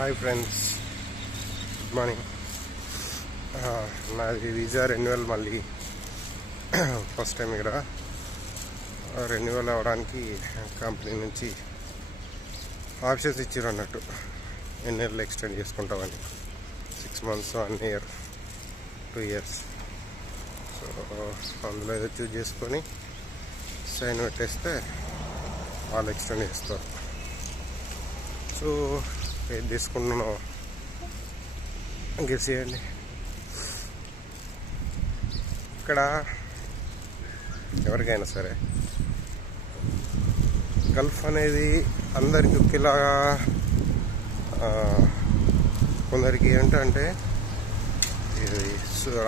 Hi friends, good morning. నాది visa renewal మళ్ళీ first time ఇక్కడ రెన్యువల్ అవ్వడానికి కంపెనీ నుంచి ఆప్షన్స్ ఇచ్చారు అన్నట్టు. ఎన్ని నెలలు ఎక్స్టెండ్ చేసుకుంటామని, 6 months, 1 year, 2 years. సో అందులో ఏదో చూజ్ చేసుకొని సైన్ పెట్టేస్తే వాళ్ళు ఎక్స్టెండ్ చేస్తారు. సో ఏది తీసుకుంటున్నానో గెస్ చేయండి. ఇక్కడ ఎవరికైనా సరే గల్ఫ్ అనేది అందరికి ఒకేలాగా, కొందరికి ఏంటంటే ఇది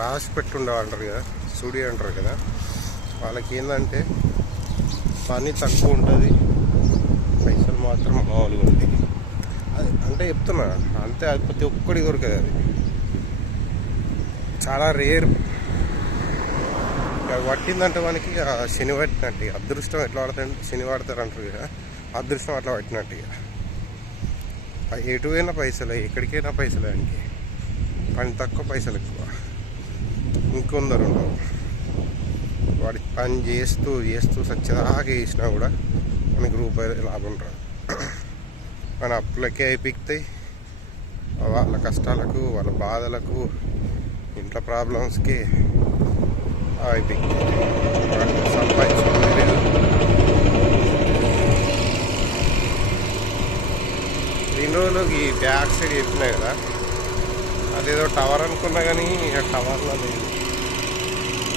రాసి పెట్టుండే అంటారు కదా, సుడి అంటారు కదా, వాళ్ళకి ఏంటంటే పని తక్కువ ఉంటుంది, పైసలు మాత్రం మామూలుగా ఉంది. అది అంటే చెప్తున్నా అంతే, అది ప్రతి ఒక్కడికి దొరకదు. అది చాలా రేర్. అది పట్టిందంటే మనకి శని పట్టినట్టు. అదృష్టం ఎట్లా పడతాయంటే శని పడతారు అంటారు కదా, అదృష్టం అట్లా పట్టినట్టు. ఎటువైనా పైసలే, ఎక్కడికైనా పైసలే. ఆయనకి పని తక్కువ, పైసలు ఎక్కువ. ఇంకొందరు ఉండవు, వాడి పని చేస్తూ సచ్చదాకా చేసినా కూడా మనకి రూపాయలు లాభం రాదు. మన అప్పులకే అయిపోతాయి, వాళ్ళ కష్టాలకు, వాళ్ళ బాధలకు, ఇంట్లో ప్రాబ్లమ్స్కి అయిపోతాయి. సంపాదించుకుంటే లేదు. దీని రోజులు ఈ బ్యాక్ సైడ్ చెప్పినాయి కదా, అదేదో టవర్ అనుకున్నా కానీ టవర్లో లేదు.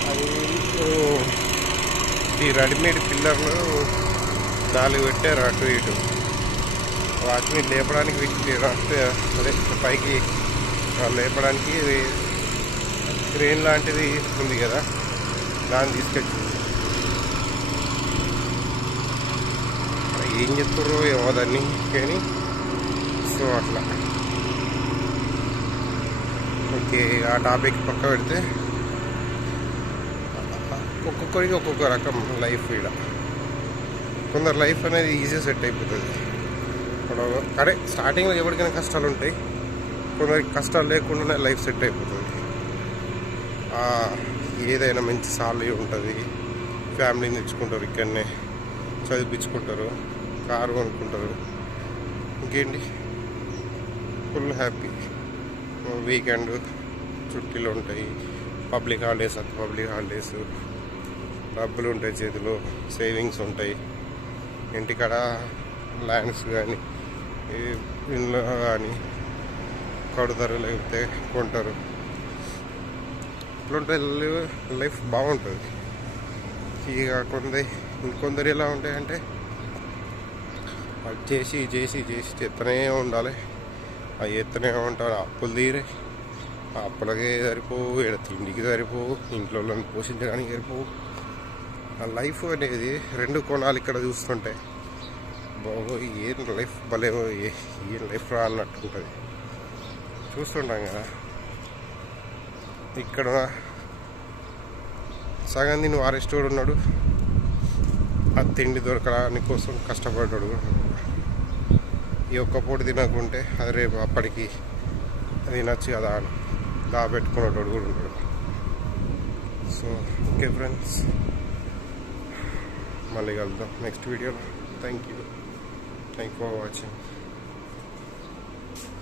అది ఈ రెడీమేడ్ పిల్లర్లు 4 పెట్టారు అటు ఇటు. వాటిని లేపడానికి అదే పైకి లేపడానికి క్రేన్ లాంటిది ఉంది కదా, దాన్ని తీసుకొచ్చి ఏం చెప్తారో ఏమో దాన్ని కానీ. సో అట్లా ఓకే, ఆ టాపిక్ పక్క పెడితే ఒక్కొక్కరికి ఒక్కొక్క రకం లైఫ్. ఇక్కడ కొందరు లైఫ్ అనేది ఈజీగా సెట్ అయిపోతుంది. అరే స్టార్టింగ్లో ఎవరికైనా కష్టాలు ఉంటాయి, కొందరికి కష్టాలు లేకుండానే లైఫ్ సెట్ అయిపోతుంది. ఏదైనా మంచి సాలరీ ఉంటుంది, ఫ్యామిలీని తెచ్చుకుంటారు, ఇక్కడనే చదివించుకుంటారు, కారు కొనుక్కుంటారు, ఇంకేంటి ఫుల్ హ్యాపీ. వీకెండ్ చుట్టీలు ఉంటాయి, పబ్లిక్ హాలిడేస్, డబ్బులు ఉంటాయి చేతిలో, సేవింగ్స్ ఉంటాయి, ఇంటికాడ ల్యాండ్స్ కానీ ఇల్లు కానీ కడతారు, లేకపోతే కొంటారు. ఇట్లుంటే లైఫ్ బాగుంటుంది. ఇక ఇంకొందరు ఎలా ఉంటాయంటే వాళ్ళు చేసి చేస్తూనే ఉండాలి. అవి ఎత్తనే ఉంటారు, అప్పులు తీరే, ఆ అప్పులకే సరిపోవు, ఇక్కడ తిండికి సరిపోవు, ఇంట్లో పోషించడానికి సరిపోవు. ఆ లైఫ్ అనేది 2 కోణాలు ఇక్కడ చూస్తుంటే బాబు ఏం లైఫ్ భలే, ఏం లైఫ్ రా అన్నట్టు ఉంటుంది. చూస్తుంటాం కదా, ఇక్కడ సగం దీన్ని వారేస్తోడు ఉన్నాడు, ఆ తిండి దొరకడానికి కోసం కష్టపడ్డాడు. ఈ ఒక్క పూట తినకుంటే అది రేపు అప్పటికి అది నచ్చు కదా అని దాపెట్టుకునేటోడు కూడా ఉన్నాడు. సో ఓకే ఫ్రెండ్స్, మళ్ళీ కలుద్దాం నెక్స్ట్ వీడియోలో. Thank you for watching.